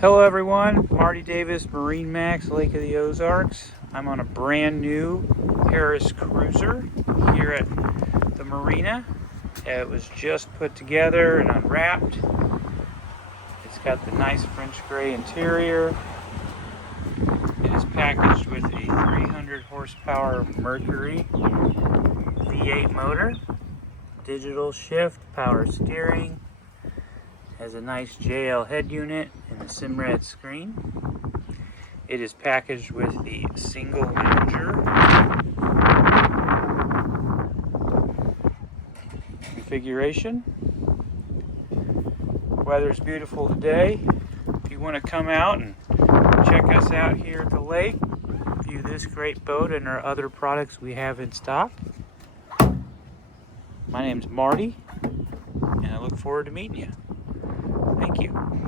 Hello everyone, Marty Davis, MarineMax, Lake of the Ozarks. I'm on a brand new Paris cruiser here at the marina. It was just put together and unwrapped. It's got the nice French gray interior. It is packaged with a 300 horsepower Mercury V8 motor, digital shift, power steering. Has a nice JL head unit and a Simrad screen. It is packaged with the single lounger configuration. Weather's beautiful today. If you want to come out and check us out here at the lake, view this great boat and our other products we have in stock. My name's Marty, and I look forward to meeting you. Thank you.